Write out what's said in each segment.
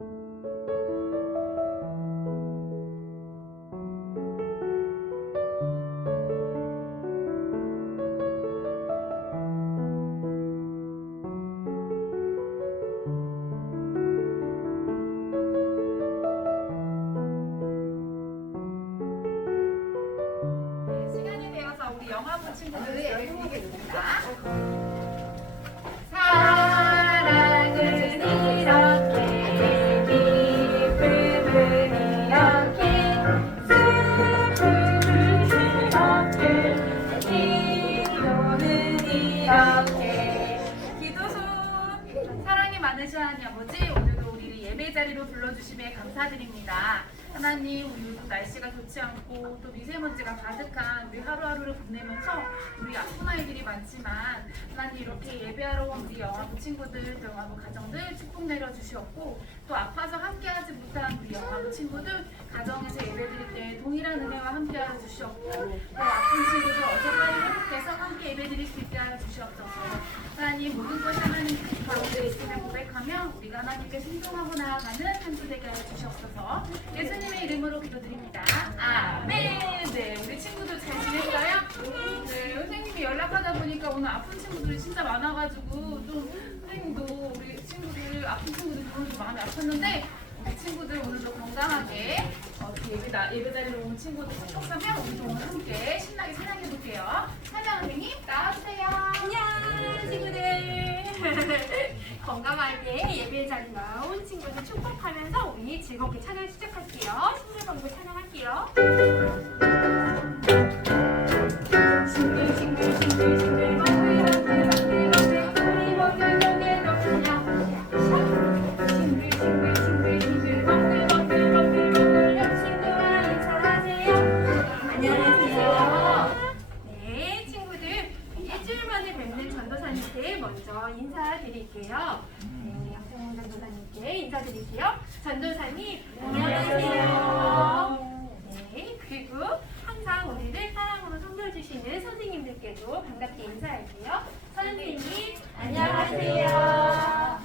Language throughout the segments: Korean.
우리 영화부 친구들 예배 드리겠습니다. 사랑은 이렇게 기쁨은 이렇게 슬픔은 이렇게 기도는 이렇게 기도소 사랑이 많으신 하나님 아버지 오늘도 우리를 예배 자리로 불러주심에 감사드립니다. 하나님 우리 요즘 날씨가 좋지 않고 또 미세먼지가 가득한 우리 하루하루를 보내면서 우리 아픈 아이들이 많지만 하나님 이렇게 예배하러 온 우리 영화부 친구들, 영화부 가정들 축복 내려주시었고 또 아파서 함께하지 못한 우리 영화부 친구들 가정에서 예배드릴 때 동일한 은혜와 함께하여 주시었고 또 아픈 친구들 어서 빨리 회복해서 함께 예배드릴 수 있게 하여 주시옵소서. 하나님 모든 것이 하나님 가운데 있음을 고백하며 우리가 하나님께 순종하고 나아가는 한 주 되게 하여 주시옵소서. 예수님의 이름으로 기도드립니다. 아멘. 네, 우리 친구들 잘 지냈어요? 네, 선생님이 연락하다 보니까 오늘 아픈 친구들이 진짜 많아가지고 좀 선생님도 우리 친구들 아픈 친구들 보면 좀 마음이 아팠는데 우리 친구들 오늘도 건강하게 예배 자리로 온 친구들 축복하며 우리도 오늘 함께 신나게 찬양해볼게요. 찬양 선생님 나와주세요. 안녕 친구들. 건강하게 예배 자리로 온 친구들 축복하면서 우리 즐겁게 찬양 시작할게요. 싱글벙글 찬양할게요. 싱글 싱글 싱글 싱글 벙글 벙글 벙글 벙글 우리 벙글 벙글 벙글야 싱글 싱글 싱글 싱글 벙글 벙글 벙글 벙글 옆 친구와 인사하세요. 안녕하세요. 네 친구들 일주일 만에 뵙는 전도사님께 먼저 인사드릴게요. 네, 양성훈 전도사님께 인사드릴게요. 전도사님 안녕하세요. 네, 그리고 항상 우리를 사랑으로 섬겨주시는 선생님들께도 반갑게 인사할게요. 선생님 안녕하세요.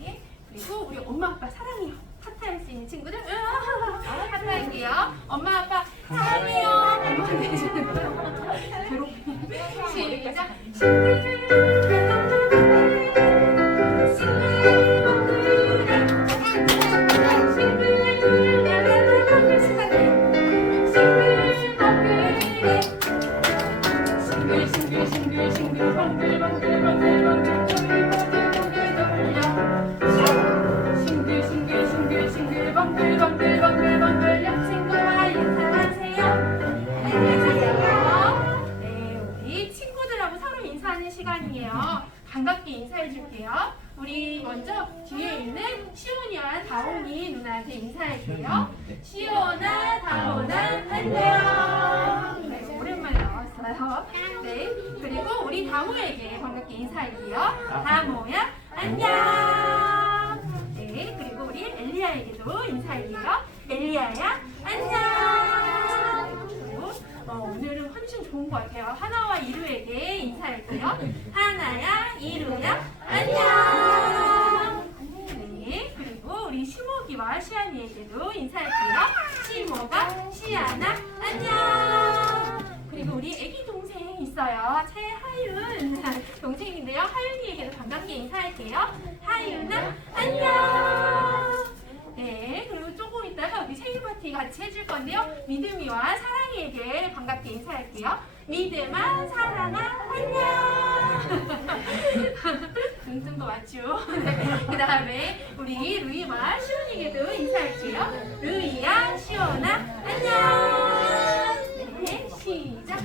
네, 그리고 우리 엄마 아빠 사랑해요. 타타할 수 있는 친구들 타타할게요. 엄마 아빠 사랑해요. 엄마 계시는 시작. 반갑게 인사해 줄게요. 우리 먼저 뒤에 있는 시온이와 다온이 누나한테 인사할게요. 시온아, 다온아, 안녕. 네, 오랜만에 나왔어요. 네, 그리고 우리 다모에게 반갑게 인사할게요. 다모야, 안녕. 네, 그리고 우리 엘리야에게도 인사할게요. 엘리야야, 안녕. 오늘은 컨디션 좋은 것 같아요. 하나와 이루에게 인사할게요. 하나야, 이루야, 안녕. 네, 그리고 우리 시모기와 시안이에게도 인사할게요. 시모가, 시안아, 안녕. 그리고 우리 애기 동생 있어요. 최하윤 동생인데요. 하윤이에게도 반갑게 인사할게요. 하윤아, 안녕. 네, 그리고 조금 있다가 우리 생일 파티 같이 해줄 건데요. 믿음이와 사랑이에게 반갑게 인사할게요. 믿음아, 사랑아, 안녕. 동생도 맞죠? 그 다음에 우리 루이와 시온이에게도 인사할게요. 루이야, 시온아, 안녕. 네, 시작.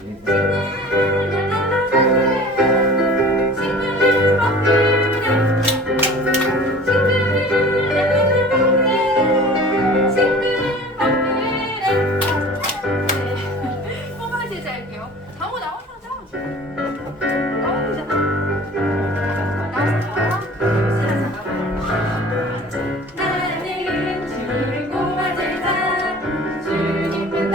나는 주를 고마제자 주 깊은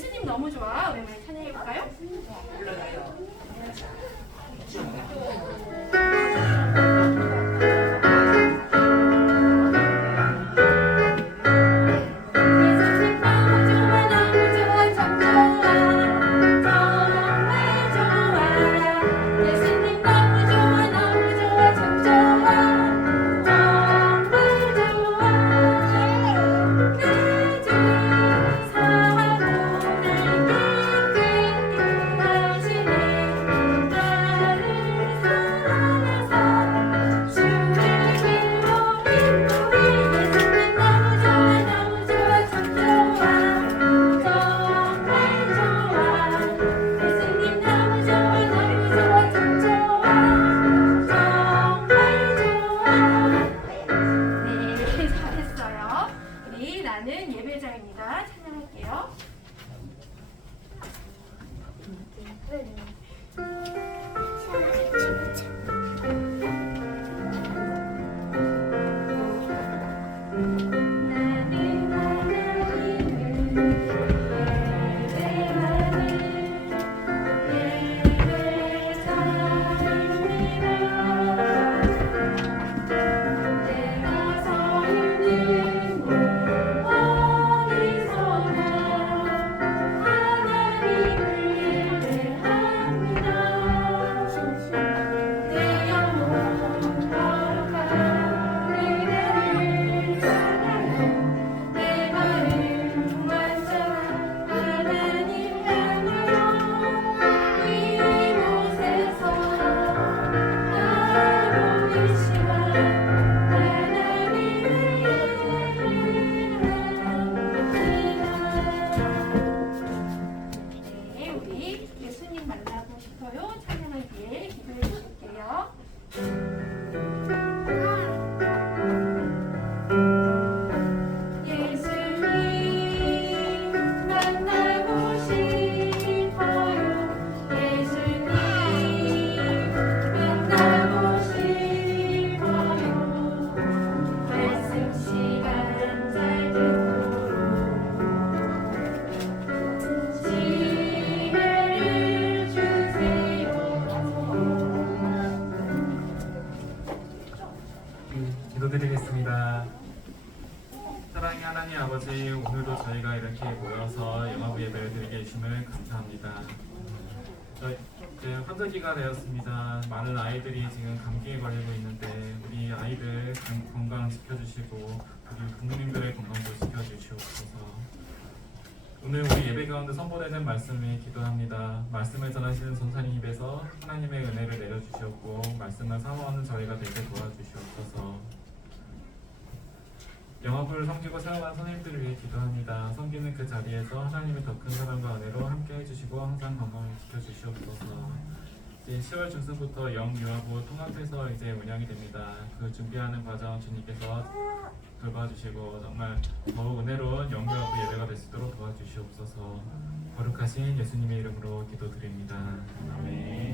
예수님 너무 좋아. 오랜만에 찬양해볼까요? 예수님 너무 좋아 너무 좋아 참 좋아 정말 좋아 예수님 너무 좋아 너무 좋아 참 좋아 정말 좋아 내 주 사랑으로 날 깨끗이 하시네 나를 사랑하사 주의 길로 인도해 예수님 너무 좋아 너무 좋아 참 좋아 정말 좋아 예수님 너무 좋아 너무 좋아 참 좋아 정말 좋아 네 잘했어요. 우리 나는 예배자입니다. 찬양할게요. 나는 하나님을 내가 서 있는 곳 어디서나 하나님을 예배합니다. 내 영혼 거룩한 은혜를 전하며 내 마음 완전한 하나님 향하여 이곳에서 하루 이 시간 하나님을 예배합니다. 네, 우리 예수님 만나고 싶어요. 찬양하기에 기도해 주실게요. 예수님 만나고 싶어요. 예수님 만나고 싶어요. 말씀 시간 잘 듣도록 지혜를 주세요. 기도드리겠습니다. 사랑의 하나님 아버지, 오늘도 저희가 이렇게 모여서 영화부 예배를 드리게 해주심을 감사합니다. 이제 환절기가 되었습니다. 많은 아이들이 지금 감기에 걸리고 있는데 우리 아이들 건강 지켜주시고 우리 부모님들의 건강도 지켜주시옵소서. 오늘 우리 예배 가운데 선포되는 말씀을 기도합니다. 말씀을 전하시는 전사님 입에서 하나님의 은혜를 내려주시옵고 말씀을 사모하는 저희가 되게 도와주시옵소서. 영화부를 섬기고 사용한 선생님들을 위해 기도합니다. 섬기는 그 자리에서 하나님의 더 큰 사랑과 은혜로 함께 해주시고 항상 건강을 지켜주시옵소서. 이제 10월 중순부터 영유아부 통합해서 이제 운영이 됩니다. 그 준비하는 과정 주님께서 돌봐주시고 정말 더욱 은혜로운 영유아부 예배가 될 수 있도록 도와주시옵소서. 거룩하신 예수님의 이름으로 기도드립니다. 아멘.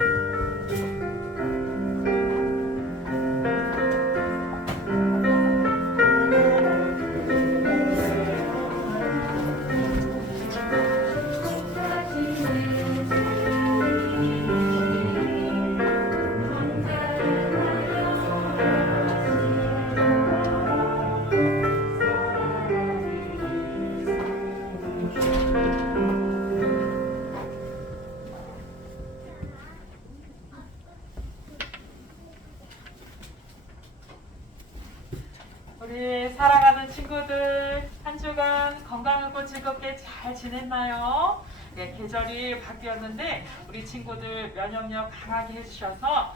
우리 사랑하는 친구들 한 주간 건강하고 즐겁게 잘 지냈나요? 네, 계절이 바뀌었는데 우리 친구들 면역력 강하게 해주셔서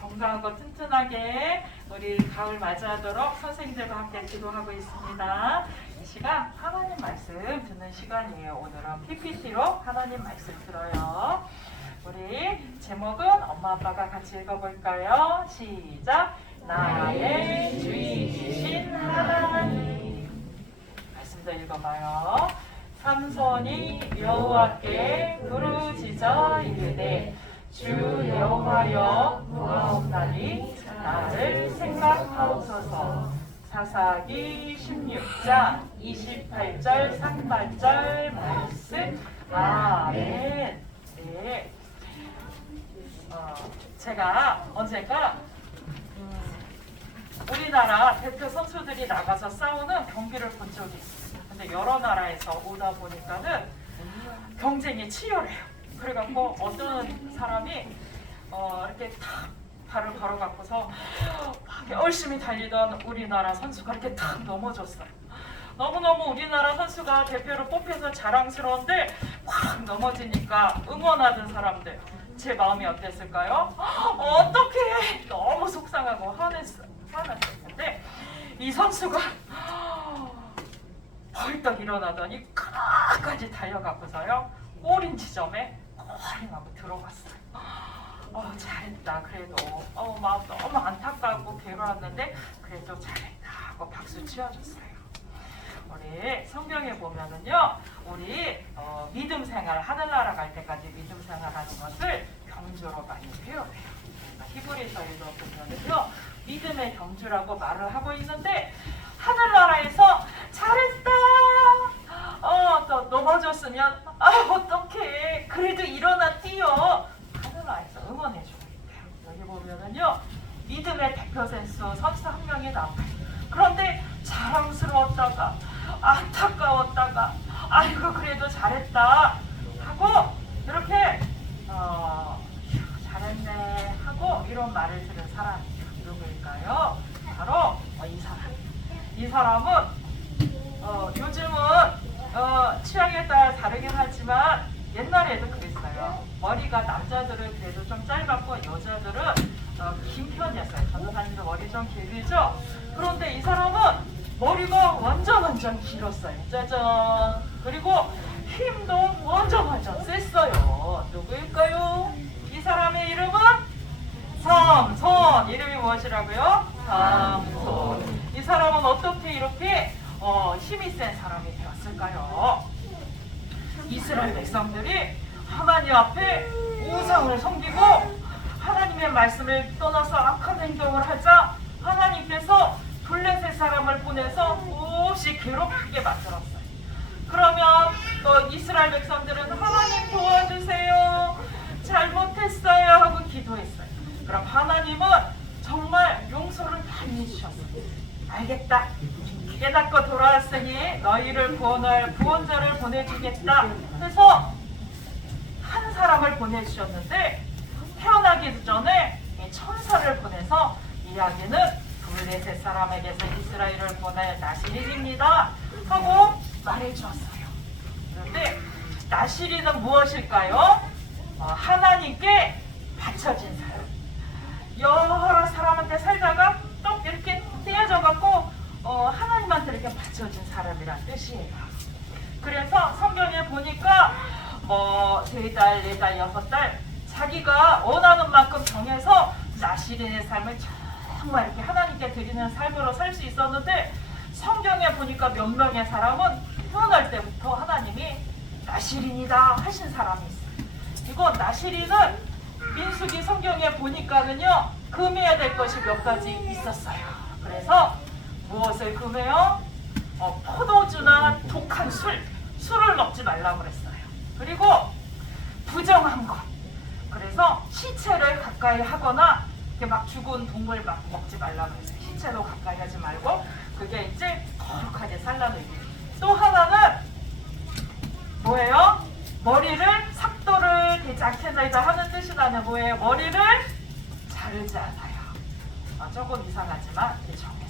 건강하고 튼튼하게 우리 가을 맞이하도록 선생님들과 함께 기도하고 있습니다. 이 시간 하나님 말씀 듣는 시간이에요. 오늘은 PPT로 하나님 말씀 들어요. 우리 제목은 엄마 아빠가 같이 읽어볼까요? 시작! 나의 주인이신 하나님. 말씀도 읽어봐요. 삼손이 여호와께 부르짖어 이르되 주 여호와여 구하옵나니 나를 생각하옵소서. 사사기 16장 28절 3발절 말씀 아멘. 네. 제가 언젠가 우리나라 대표 선수들이 나가서 싸우는 경기를 본 적이 있어요. 근데 여러 나라에서 오다 보니까는 경쟁이 치열해요. 그래갖고 어떤 사람이 이렇게 탁 발을 걸어갖고서 막 열심히 달리던 우리나라 선수가 이렇게 탁 넘어졌어요. 너무너무 우리나라 선수가 대표로 뽑혀서 자랑스러운데 확 넘어지니까 응원하던 사람들 제 마음이 어땠을까요? 어떡해! 너무 속상하고 화났을 텐데 이 선수가 벌떡 일어나더니 끝까지 달려가고서요 골인 지점에 꼬링하고 들어갔어요. 잘했다. 그래도 마음 너무 안타깝고 괴로웠는데 그래도 잘했다 하고 박수 치워줬어요. 우리 성경에 보면은요, 우리 믿음 생활, 하늘나라 갈 때까지 믿음 생활하는 것을 경주로 많이 표현해요. 히브리서에도 보면은요, 믿음의 경주라고 말을 하고 있는데 하늘나라에서 잘했다. 또 넘어졌으면 어떡해. 그래도 일어나 뛰어. 하늘나라에서 응원해주고 있대요. 여기 보면은요, 믿음의 대표 선수 한 명이 나와요. 그런데 자랑스러웠다가 안타까웠다가 아이고 그래도 잘했다 하고 이렇게 잘했네 하고 이런 말을 들은 사람이 누구일까요? 바로 이 사람은 요즘은 취향에 따라 다르긴 하지만 옛날에도 그랬어요. 머리가 남자들은 그래도 좀 짧았고 여자들은 긴 편이었어요. 전도사님도 머리 좀 길죠? 그런데 이 사람은 머리가 완전 길었어요. 짜잔. 그리고 힘도 완전 셌어요. 누구일까요? 이 사람의 이름은 삼손. 이름이 무엇이라고요? 삼손. 이 사람은 어떻게 이렇게 힘이 센 사람이 되었을까요? 이스라엘 백성들이 하나님 앞에 우상을 섬기고 하나님의 말씀을 떠나서 악한 행동을 하자 하나님께서 블레셋 사람을 보내서 몹시 괴롭히게 만들었어요. 그러면 또 이스라엘 백성들은 하나님 도와주세요. 잘못했어요 하고 기도했어요. 그럼 하나님은 정말 용서를 많이 해주셨어요. 알겠다. 깨닫고 돌아왔으니 너희를 구원할 구원자를 보내주겠다. 그래서 한 사람을 보내주셨는데 태어나기 전에 이 천사를 보내서 이야기는 블레셋 사람에게서 이스라엘을 보낼 나시린입니다 하고 말해주었어요. 그런데 나시린은 무엇일까요? 하나님께 바쳐진 사람. 여러 사람한테 살다가 또 이렇게 떼어져 갖고 하나님한테 이렇게 바쳐진 사람이란 뜻이에요. 그래서 성경에 보니까 3달, 4달, 6달 자기가 원하는 만큼 정해서 나시린의 삶을 정말 이렇게 하나님께 드리는 삶으로 살 수 있었는데 성경에 보니까 몇 명의 사람은 태어날 때부터 하나님이 나시린이다 하신 사람이 있어요. 이거 나시린은 민수기 성경에 보니까는요 금해야 될 것이 몇 가지 있었어요. 그래서 무엇을 금해요? 포도주나 독한 술을 먹지 말라고 그랬어요. 그리고 부정한 것. 그래서 시체를 가까이 하거나 이렇게 막 죽은 동물 막 먹지 말라고 했어요. 시체도 가까이 하지 말고 그게 이제 거룩하게 살라는 의미. 또 하나는 뭐예요? 머리를 삭도를 대지 않겠나이다 하는 뜻이 나는 뭐예요? 머리를 자르지 않아요. 조금 이상하지만 이렇게 정했어요.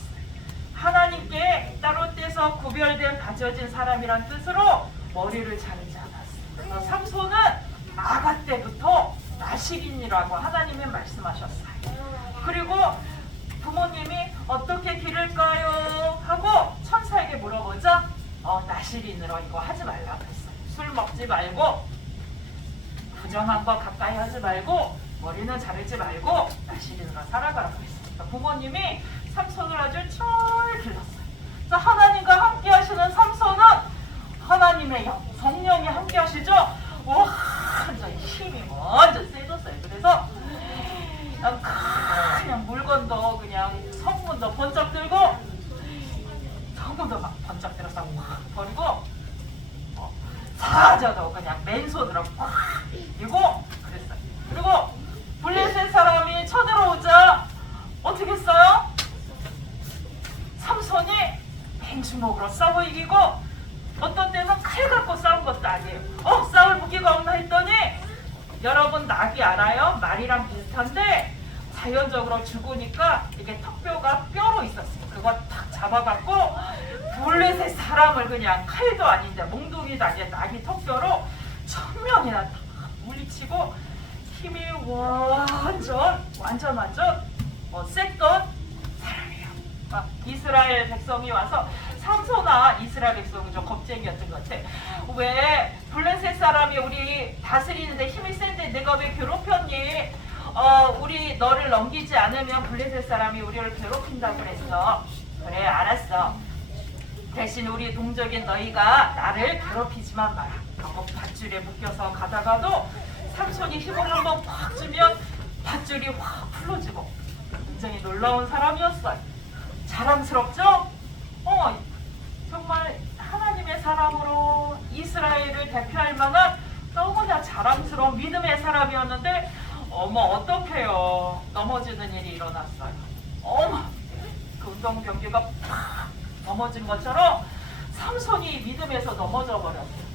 하나님께 따로 떼서 구별된 가져진 사람이란 뜻으로 머리를 자르지 않았어요. 삼손은 아가 때부터 나시린이라고 하나님이 말씀하셨어요. 그리고 부모님이 어떻게 기를까요? 하고 천사에게 물어보자 나시린으로 이거 하지 말라고 했어요. 술 먹지 말고 부정한 거 가까이 하지 말고 머리는 자르지 말고 나시린으로 살아가라고 했어요. 그러니까 부모님이 삼손을 아주 잘 길렀어요. 그래서 하나님과 함께 하시는 삼손은 하나님의 성령이 함께 하시죠? 완전 힘이 완전 세졌어요. 그래서 그냥 물건도 그냥 성문도 번쩍 들고 성문도 막 번쩍 들어서 확 버리고 맞아도 그냥 맨손으로 꽉 이고 그랬어요. 그리고 블레셋 사람이 쳐들어오자 어떻게 했어요? 삼손이 맹주먹으로 싸워 이기고 어떤 때는 칼 갖고 싸운 것도 아니에요. 싸울 무기가 없나 했더니 여러분 낙이 알아요? 말이랑 비슷한데 자연적으로 죽으니까 이게 턱뼈가 뼈로 있었어요. 그거 탁 잡아갖고 블레셋 사람을 그냥 칼도 아닌데 몽둥이도 아닌데 낙이 턱뼈로 1000명이나 다 물리치고 힘이 완전 셌던 사람이에요. 이스라엘 백성이 와서 삼손아 이스라엘 백성은 좀 겁쟁이였던 것 같아. 왜 블레셋 사람이 우리 다스리는데 힘이 센데 내가 왜 괴롭혔니? 우리 너를 넘기지 않으면 블레셋 사람이 우리를 괴롭힌다고 그랬어. 그래 알았어. 대신 우리 동족인 너희가 나를 괴롭히지만 마라. 하고 밧줄에 묶여서 가다가도 삼손이 힘을 한번 팍 주면 밧줄이 확 풀어지고 굉장히 놀라운 사람이었어요. 자랑스럽죠? 정말 하나님의 사람으로 이스라엘을 대표할 만한 너무나 자랑스러운 믿음의 사람이었는데 어떡해요. 넘어지는 일이 일어났어요. 그 운동 경기가 팍 넘어진 것처럼 삼손이 믿음에서 넘어져 버렸어요.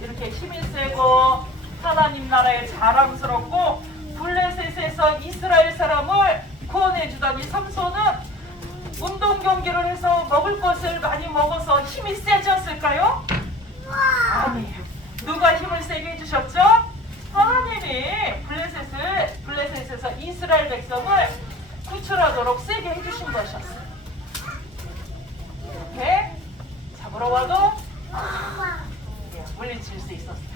이렇게 힘이 세고 하나님 나라에 자랑스럽고 블레셋에서 이스라엘 사람을 구원해 주던 이 삼손은 운동 경기를 해서 먹을 것을 많이 먹어서 힘이 세졌을까요? 아니에요. 누가 힘을 세게 해주셨죠? 하나님이 블레셋에서 이스라엘 백성을 구출하도록 세게 해주신 것이었어요. 이렇게 잡으러 와도 물리칠 수 있었어요.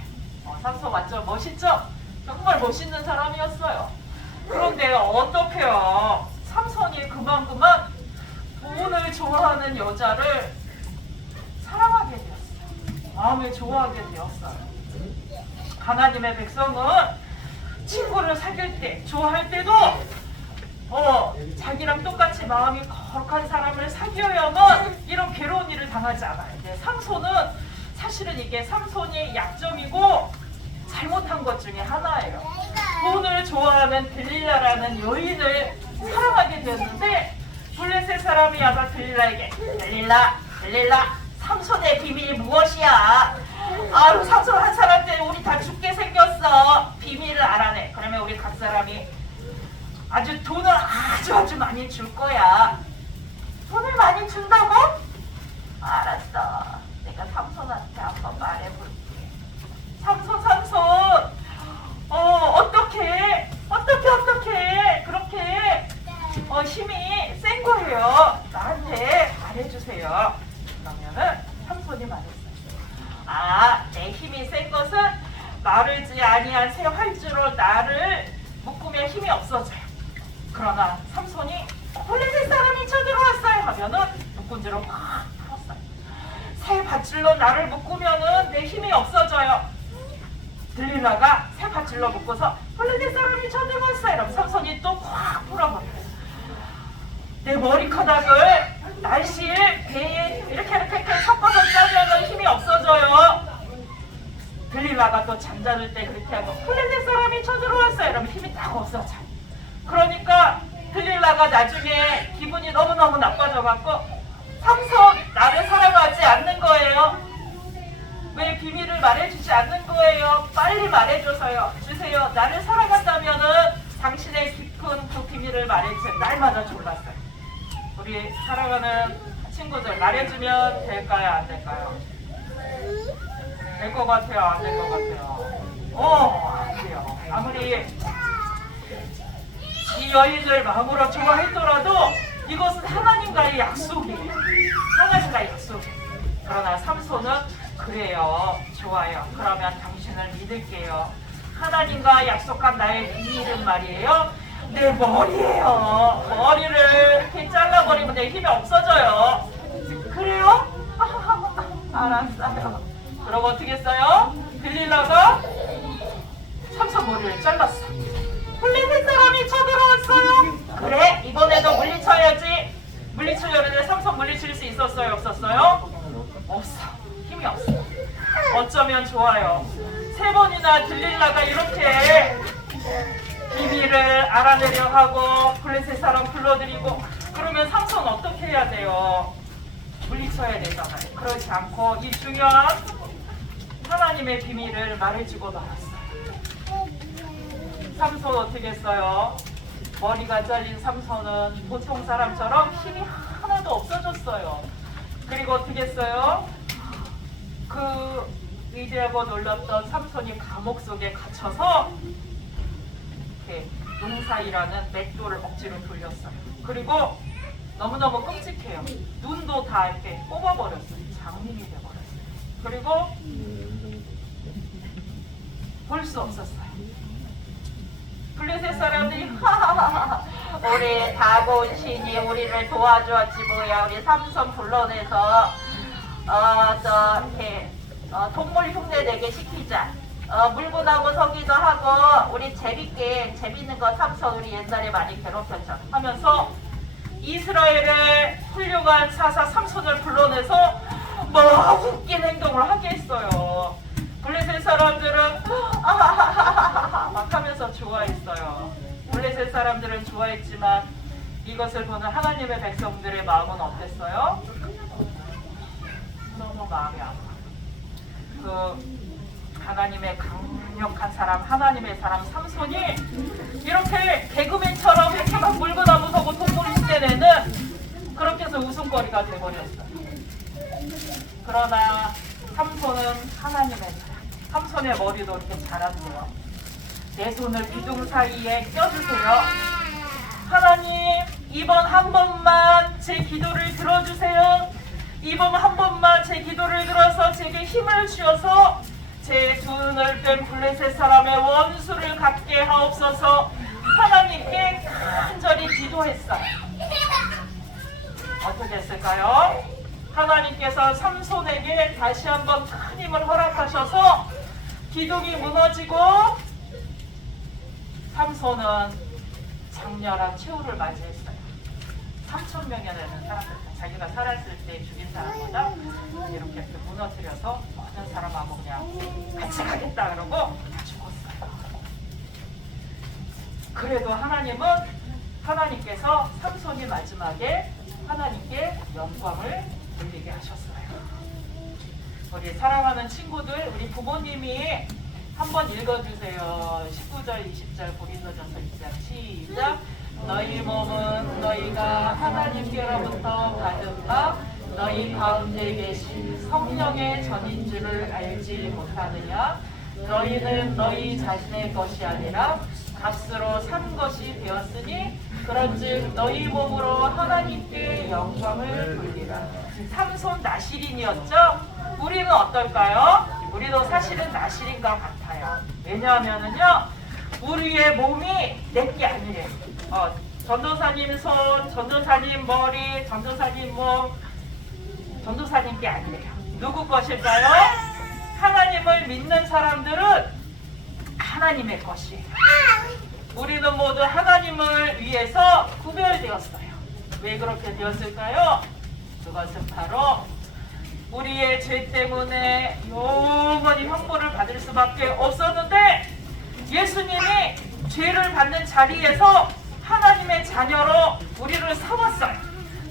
삼손 완전 멋있죠? 정말 멋있는 사람이었어요. 그런데 어떡해요? 삼손이 그만 돈을 좋아하는 여자를 사랑하게 되었어요. 마음을 좋아하게 되었어요. 하나님의 백성은 친구를 사귈 때, 좋아할 때도 자기랑 똑같이 마음이 거룩한 사람을 사귀어야만 이런 괴로운 일을 당하지 않아요. 삼손은 사실은 이게 삼손의 약점이고 잘못한 것 중에 하나예요. 돈을 좋아하는 들릴라라는 여인을 사랑하게 되었는데 블레셋 사람이 와서 들릴라에게 들릴라 삼손의 비밀이 무엇이야? 삼손 한 사람 때문에 우리 다 죽게 생겼어. 비밀을 알아내. 그러면 우리 각 사람이 아주 돈을 아주 많이 줄 거야. 돈을 많이 준다고? 알았어. 내가 삼손한테 한번 말해볼게. 삼손 어떻게 그렇게 힘이 센 거예요. 나한테 말해주세요. 그러면은 삼손이 말했어요. 내 힘이 센 것은 마르지 아니한 새 활주로 나를 묶으면 힘이 없어져요. 그러나 삼손이 블레셋 사람이 쳐들어왔어요 하면은 묶은지로 확 풀었어요. 새 밧줄로 나를 묶으면은 내 힘이 없어져요. 들릴라가 새 밧줄로 묶어서 블레셋 사람이 쳐들어왔어요. 그럼 삼손이 또 확 풀어버려요. 내 머리카락을 날씨에 배에 이렇게 섞어서 짜면은 힘이 없어져요. 들릴라가 또 잠자는 때 그렇게 하고 블레셋 사람이 쳐들어왔어요. 그럼 힘이 딱 없어져. 그러니까 들릴라가 나중에 기분이 너무너무 나빠져갖고 삼손 나를 사랑하지 않는 거예요. 왜 비밀을 말해주지 않는 거예요? 빨리 말해줘서요. 주세요. 나를 사랑한다면은 당신의 깊은 그 비밀을 말해주세요. 날마다 졸랐어요. 우리 사랑하는 친구들 말해주면 될까요? 안 될까요? 될 것 같아요? 안 될 것 같아요? 안 돼요. 아무리 이 여인을 마음으로 좋아했더라도 이것은 하나님과의 약속이에요. 하나님과의 약속이에요. 그러나 삼손은 그래요. 좋아요. 그러면 당신을 믿을게요. 하나님과 약속한 나의 비밀은 말이에요. 내 머리예요. 머리를 이렇게 잘라버리면 내 힘이 없어져요. 그래요? 알았어요. 그럼 어떻게 했어요? 들릴라가 삼손 머리를 잘랐어. 블레셋 사람이 쳐들어왔어요. 그래 이번에도 물리쳐야지. 물리치려는데 삼손 물리칠 수 있었어요? 없었어요? 없어. 힘이 없어. 어쩌면 좋아요. 3번이나 들릴라가 이렇게 비밀을 알아내려 하고 블레셋 사람 불러들이고 그러면 삼손 어떻게 해야 돼요? 물리쳐야 되잖아요. 그렇지 않고 이 중요한 하나님의 비밀을 말해주고 말았어요. 삼손 어떻게 했어요? 머리가 잘린 삼손은 보통 사람처럼 힘이 하나도 없어졌어요. 그리고 어떻게 했어요? 그 위대하고 놀랐던 삼손이 감옥 속에 갇혀서 이렇게 농사일하는 맷돌을 억지로 돌렸어요. 그리고 너무너무 끔찍해요. 눈도 다 이렇게 뽑아버렸어요. 장님이 돼버렸어요. 그리고 볼 수 없었어요. 블레셋 사람들이 우리 다곤 신이 우리를 도와주었지 뭐야. 우리 삼손 불러내서 이렇게 동물 흉내 내게 시키자. 물고 나고 서기도 하고 우리 재밌는 거 삼손 우리 옛날에 많이 괴롭혔죠 하면서 이스라엘의 훌륭한 사사 삼손을 불러내서 뭐 웃긴 행동을 하게 했어요. 블레셋 사람들은 막 하면서 좋아했어요. 블레셋 사람들은 좋아했지만 이것을 보는 하나님의 백성들의 마음은 어땠어요? 너무 마음이 아파. 그 하나님의 강력한 사람, 하나님의 사람 삼손이 이렇게 개그맨처럼 이렇게 막 물고 나무서고 동물 흉내내는 그렇게 해서 웃음거리가 돼버렸어요. 그러나 삼손은 하나님의 사람. 삼손의 머리도 이렇게 자랐네요. 내 손을 기둥 사이에 껴주세요. 하나님, 이번 한 번만 제 기도를 들어주세요. 이번 한 번만 제 기도를 들어서 제게 힘을 주어서 제 두 눈을 뺀 블레셋 사람의 원수를 갚게 하옵소서. 하나님께 간절히 기도했어요. 어떻게 했을까요? 하나님께서 삼손에게 다시 한번 큰 힘을 허락하셔서 기둥이 무너지고 삼손은 장렬한 최후를 맞이했어요. 3,000명이나 되는 사람들, 자기가 살았을 때 죽인 사람보다 이렇게 무너뜨려서 모든 사람하고 그냥 같이 가겠다 그러고 다 죽었어요. 그래도 하나님께서 삼손이 마지막에 하나님께 영광을 돌리게 하셨어요. 우리 사랑하는 친구들, 우리 부모님이 한번 읽어주세요. 19절, 20절 고린도전서 2장 시작. 너희 몸은 너희가 하나님께로부터 받은 바 너희 가운데 계신 성령의 전인 줄을 알지 못하느냐. 너희는 너희 자신의 것이 아니라 값으로 산 것이 되었으니 그런즉 너희 몸으로 하나님께 영광을 돌리라. 삼손 나실인이었죠? 우리는 어떨까요? 우리도 사실은 나실인 것 같아요. 왜냐하면은요, 우리의 몸이 내게 아니래요. 전도사님 손, 전도사님 머리, 전도사님 몸, 전도사님께 아니래요. 누구 것일까요? 하나님을 믿는 사람들은 하나님의 것이에요. 우리는 모두 하나님을 위해서 구별되었어요. 왜 그렇게 되었을까요? 그것은 바로 우리의 죄 때문에 영원히 형벌을 받을 수밖에 없었는데 예수님이 죄를 받는 자리에서 하나님의 자녀로 우리를 사왔어요.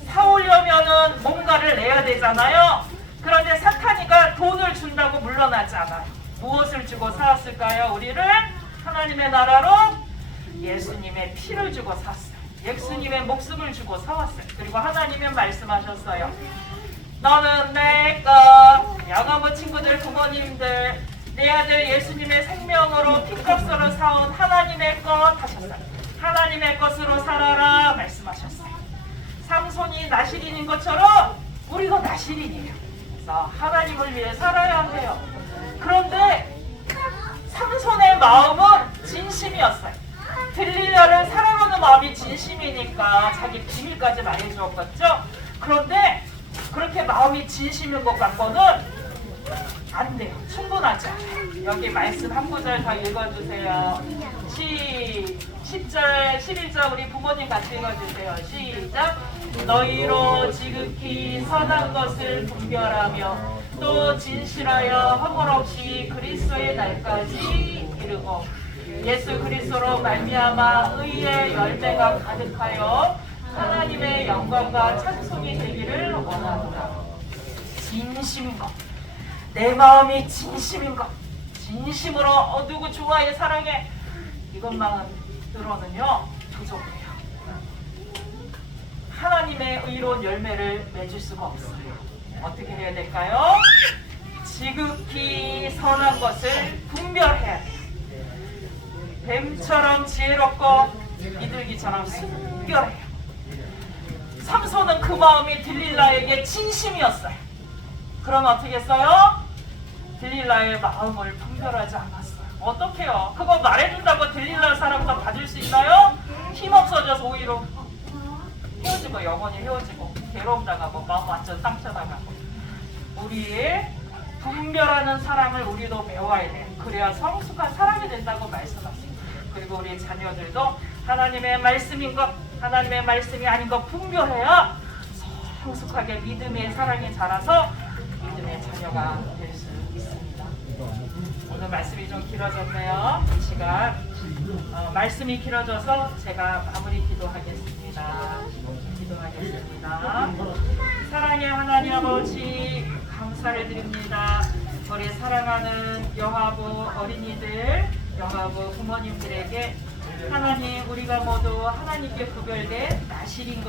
사오려면은 뭔가를 내야 되잖아요. 그런데 사탄이가 돈을 준다고 물러나지 않아요. 무엇을 주고 사왔을까요? 우리를 하나님의 나라로 예수님의 피를 주고 샀어요. 예수님의 목숨을 주고 사왔어요. 그리고 하나님은 말씀하셨어요. 너는 내 것, 영어부 친구들, 부모님들, 내 아들 예수님의 생명으로 피값으로 사온 하나님의 것 하셨어요. 하나님의 것으로 살아라 말씀하셨어요. 삼손이 나실인인 것처럼 우리도 나실인이에요. 그래서 하나님을 위해 살아야 해요. 그런데 삼손의 마음은 진심이었어요. 들리려를 사랑하는 마음이 진심이니까 자기 비밀까지 말해주었겠죠. 그런데 그렇게 마음이 진심인 것 같고는 안 돼요. 충분하지 않아요. 여기 말씀 한 구절 더 읽어주세요. 10절, 11절 우리 부모님 같이 읽어주세요. 시작. 너희로 지극히 선한 것을 분별하며 또 진실하여 허물 없이 그리스도의 날까지 이르고 예수 그리스도로 말미암아 의의 열매가 가득하여 하나님의 영광과 찬송이 되기를 원하노라. 진심인 것, 내 마음이 진심인 것, 진심으로 누구 좋아해 사랑해 이것만으로는요 부족해요. 하나님의 의로운 열매를 맺을 수가 없어요. 어떻게 해야 될까요? 지극히 선한 것을 분별해야 돼요. 뱀처럼 지혜롭고 비둘기처럼 순결해요. 삼손은 그 마음이 들릴라에게 진심이었어요. 그럼 어떻게 했어요? 들릴라의 마음을 분별하지 않았어요. 어떡해요? 그거 말해준다고 들릴라 사람도 받을 수 있나요? 힘없어져서 오히려 헤어지고 영원히 헤어지고 괴로움 당하고 마음 완전 상처당하고. 우리 분별하는 사랑을 우리도 배워야 돼요. 그래야 성숙한 사람이 된다고 말씀하세요. 그리고 우리 자녀들도 하나님의 말씀인 것, 하나님의 말씀이 아닌 것 분별해야 성숙하게 믿음의 사랑이 자라서 믿음의 자녀가 될 수 있습니다. 오늘 말씀이 좀 길어졌네요. 이 시간 말씀이 길어져서 제가 마무리 기도하겠습니다. 사랑의 하나님 아버지 감사를 드립니다. 우리 사랑하는 영화부 어린이들, 영화부 부모님들에게 하나님 우리가 모두 하나님께 구별된 나실인인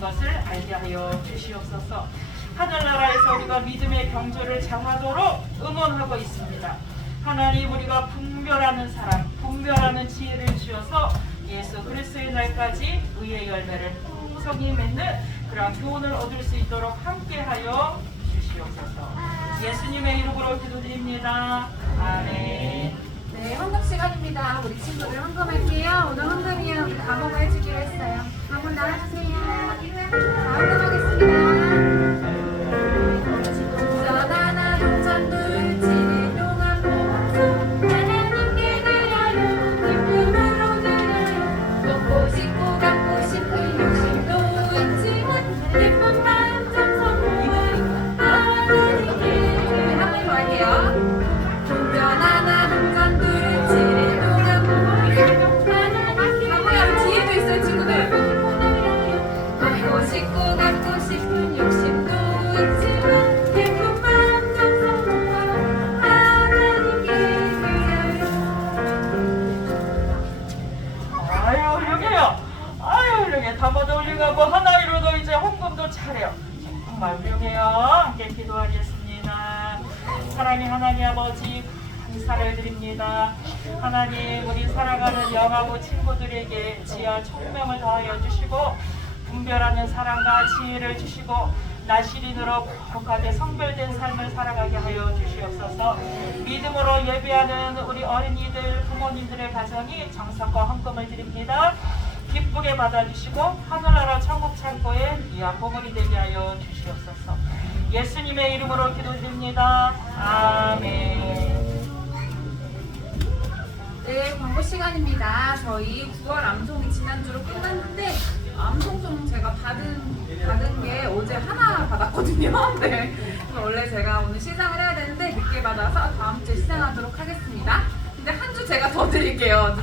것을 알게 하여 주시옵소서. 하늘나라에서 우리가 믿음의 경주를 장하도록 응원하고 있습니다. 하나님 우리가 분별하는 사람, 분별하는 지혜를 주셔서 예수 그리스도의 날까지 의의 열매를 풍성히 맺는 그런 교훈을 얻을 수 있도록 함께하여 주시옵소서. 예수님의 이름으로 기도드립니다. 아멘. 네, 헌금 시간입니다. 우리 친구들 헌금할게요. 오늘 헌금이요. 우리 감옥을 해주기로 했어요. 감옥 나와주세요. 자, 헌금하겠습니다. 전하나 동전들 지는 동안 보면서 하나님께 드려요. 기쁨으로 드려요. 먹고 싶고 갖고 싶은 욕심도 있지만 기쁜 마음 찬송 하나님께 한번 더 할게요. 변하나 동전들 지는 동안 보면서 하나님께 뒤에도 있어요 친구들. 먹고 싶고 갖고 싶은 욕심도 있지만 기쁜 마음 찬송 하나님께 아유 훌륭해요. 아유 훌륭해. 담아도 훌륭하고 하나이로도 이제 헌금도 잘해요. 정말 훌륭해요. 함께 기도하겠습니다. 사랑의 하나님 아버지 감사를 드립니다. 하나님 우리 사랑하는 영화부 친구들에게 지하 총명을 더하여 주시고 분별하는 사랑과 지혜를 주시고 나시린으로 거룩하게 성별된 삶을 살아가게 하여 주시옵소서. 믿음으로 예배하는 우리 어린이들 부모님들의 가정이 정성과 헌금을 드립니다. 기쁘게 받아주시고 하늘나라 천국 창고에 귀한 보물이 되게 하여 주시옵소서. 예수님의 이름으로 기도드립니다. 아멘. 네, 광고 시간입니다. 저희 9월 암송이 지난주로 끝났는데 암송송 제가 받은 게 어제 하나 받았거든요. 네. 원래 제가 오늘 시상을 해야 되는데 늦게 받아서 다음 주에 시상하도록 하겠습니다. 근데 한 주 제가 더 드릴게요.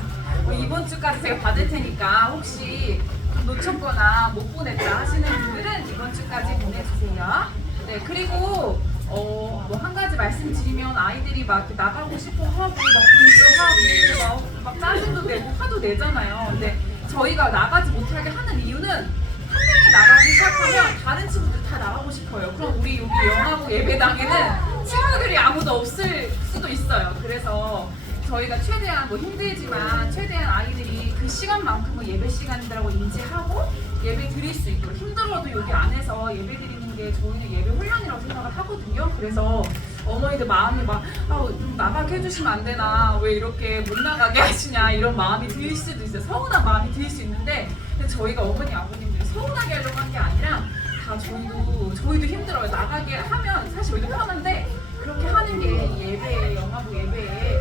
이번 주까지 제가 받을 테니까 혹시 좀 놓쳤거나 못 보냈다 하시는 분들은 이번 주까지 보내주세요. 네, 그리고 뭐 한 가지 말씀드리면 아이들이 막 이렇게 나가고 싶어 하고 막 분도 하고 막 짜증도 내고 화도 내잖아요. 근데 저희가 나가지 못하게 하는 이유는 한 명이 나가기 시작하면 다른 친구들 다 나가고 싶어요. 그럼 우리 여기 영화부 예배당에는 친구들이 아무도 없을 수도 있어요. 그래서 저희가 최대한 뭐 힘들지만 최대한 아이들이 그 시간만큼은 예배 시간이라고 인지하고 예배 드릴 수 있도록, 힘들어도 여기 안에서 예배 드리는 게 저희는 예배 훈련이라고 생각을 하거든요. 그래서 어머니들 마음이 막 좀 나가게 해주시면 안 되나, 왜 이렇게 못 나가게 하시냐 이런 마음이 들 수도 있어요. 서운한 마음이 들 수 있는데, 근데 저희가 어머니 아버님들이 서운하게 하려고 한 게 아니라 다 저희도 힘들어요. 나가게 하면 사실 저희도 편한데 그렇게 하는 게 예배, 영화부 예배에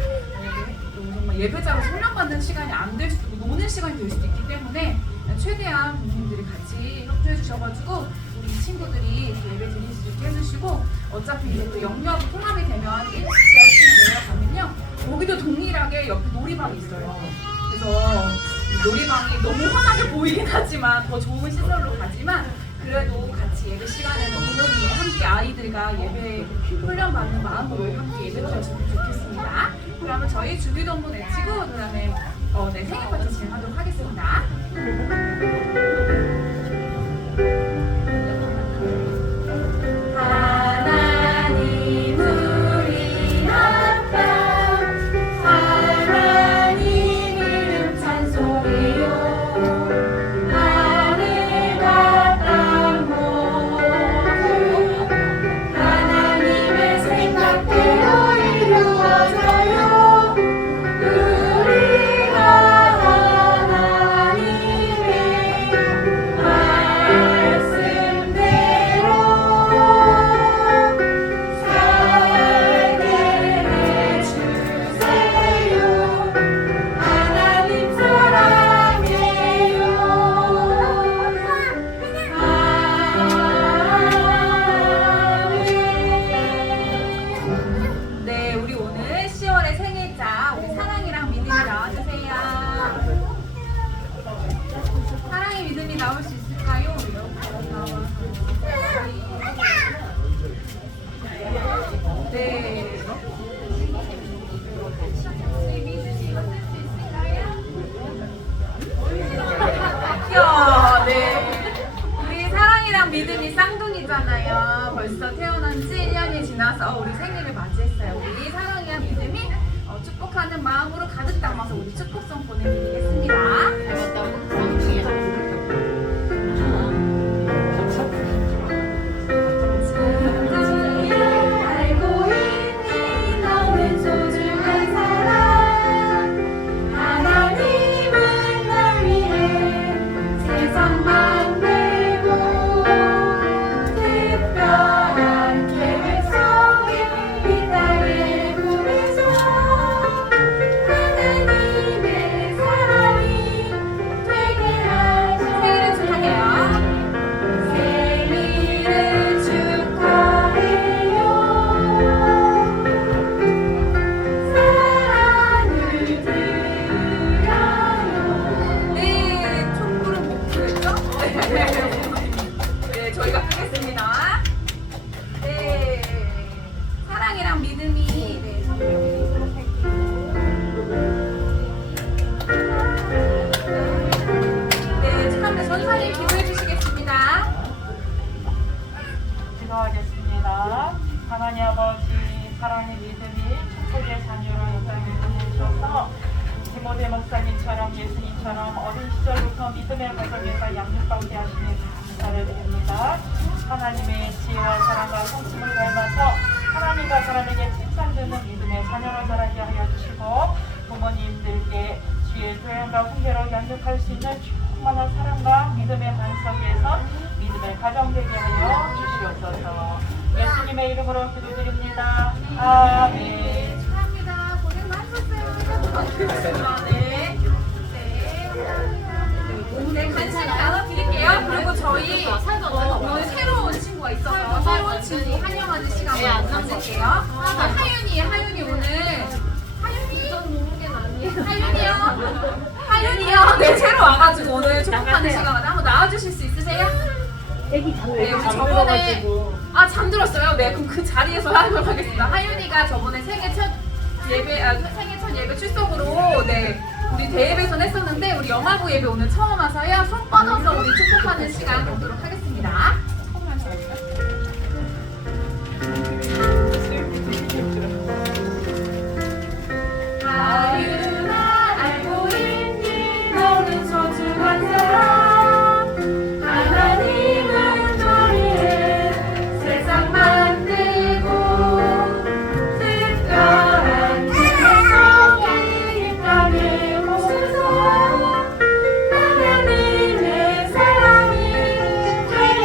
정말 예배자로서 훈련받는 시간이 안 될 수도 있고 노는 시간이 될 수도 있기 때문에 최대한 부모님들이 같이 협조해 주셔가지고 우리 친구들이 이렇게 예배 드릴 수 있게 해주시고 어차피 이제 또 영역 통합이 되면 지하층에 내려가면요 거기도 동일하게 옆에 놀이방이 있어요. 그래서 놀이방이 너무 환하게 보이긴 하지만 더 좋은 시설로 가지만 그래도 같이 예배 시간에는 부모님이 함께 아이들과 예배 훈련받는 마음으로 함께 예배 드렸으면 좋겠습니다. 그러면 저희 주기도문 외치고 그다음에 네, 생일 파티 진행하도록 하겠습니다. 하나님 우리 아빠 하나님 이름 찬송해요. 하늘과 땅 모두 하나님의 생각대로 이루어져요. 우리가 하나님의 말씀대로 살게 해주세요. 하나님 사랑해요. 아멘. 네, 우리 오늘 10월의 생일자 우리 사랑이랑 믿음이 나와주세요. 사랑이 믿음이 나올 수 있을까요? 네. 야, 네. 우리 사랑이랑 믿음이 쌍둥이잖아요. 벌써 태어난 지 1년이 지나서 우리 생일을 맞이했어요. 우리 사랑이랑 믿음이 축복하는 마음으로 가득 담아서 우리 축복성 보내드리겠습니다. 알고 있니 너는 소중한 사람 하나님은 널 위해 세상 만들고 특별한 계획 속에 이 땅에 보내서 하나님의 사람이 되게 하셔. 생일을 축하해요. 생일을 축하해요. 사랑을 드려요. 네, 촛불은 못 끄겠죠? 네, 저희가 끄겠습니다. 네, 사랑이랑 믿음이 네, 선물 드리도록 할게요. 네, 축하합니다. 전사님 기도해 주시겠습니다. 기도하겠습니다. 하나님 아버지 사랑의 믿음이 축복의 자녀로 이 땅에 보내주셔서 디모데 목사님처럼 예수님처럼 어린 시절부터 믿음의 가정에서 양육받게 하시니 감사를 드립니다. 하나님의 지혜와 사랑과 성품을 닮아서 하나님과 사람에게 칭찬되는 믿음의 자녀로 자라게 하여 주시고 부모님들께 주의 교양과 훈계로 양육할 수 있는 충만한 사랑과 믿음의 반석에서 믿음의 가정 되게 하여 주시옵소서. 예수님의 이름으로 기도드립니다. 아멘. 축하합니다. 고생 많으셨어요. 네. 네, 간식 나눠드릴게요. 그리고 저희 오늘 새로운 친구가 있어서 새로운 친구 환영하는 시간을 가질게요. 하윤이 오늘 하윤이요? 네, 새로 와가지고 오늘 축복하는 시간에 한번 나와주실 수 있으세요? 네, 우리 저번에 잠들었어요. 네, 그럼 그 자리에서 하도록 하겠습니다. 하윤이가 저번에 생애 첫 예배 출석으로 네 우리 대예배선 했었는데 우리 영화부 예배 오늘 처음 와서요. 손 뻗어서 우리 축복하는 시간 갖도록 하겠습니다. 하윤아 알고 있니 너는 소중한 사람 하나님은 널 위해 세상 만들고 특별한 계획 속에 이 땅에 오셔서 하나님의 사랑이 되게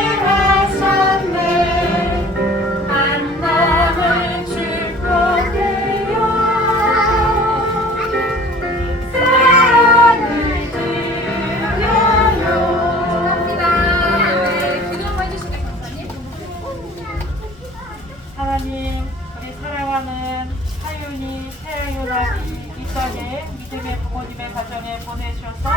하나님, 우리 사랑하는 하윤이, 태윤아이 이 땅에 믿음의 부모님의 가정에 보내주셔서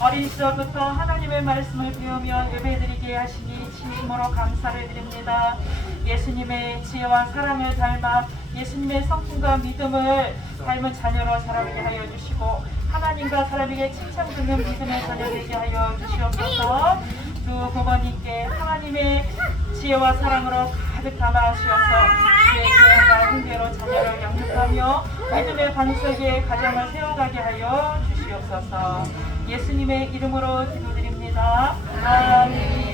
어린 시절부터 하나님의 말씀을 배우며 예배드리게 하시니 진심으로 감사를 드립니다. 예수님의 지혜와 사랑을 닮아 예수님의 성품과 믿음을 닮은 자녀로 자라게 하여 주시고 하나님과 사람에게 칭찬 듣는 믿음의 자녀 되게 하여 주시옵소서. 두 부모님께 하나님의 지혜와 사랑으로 가득 담아 주셔서 주의 교양과 훈계로 자녀를 양육하며 믿음의 반석에 가정을 세워가게 하여 주시옵소서. 예수님의 이름으로 기도드립니다. 아멘.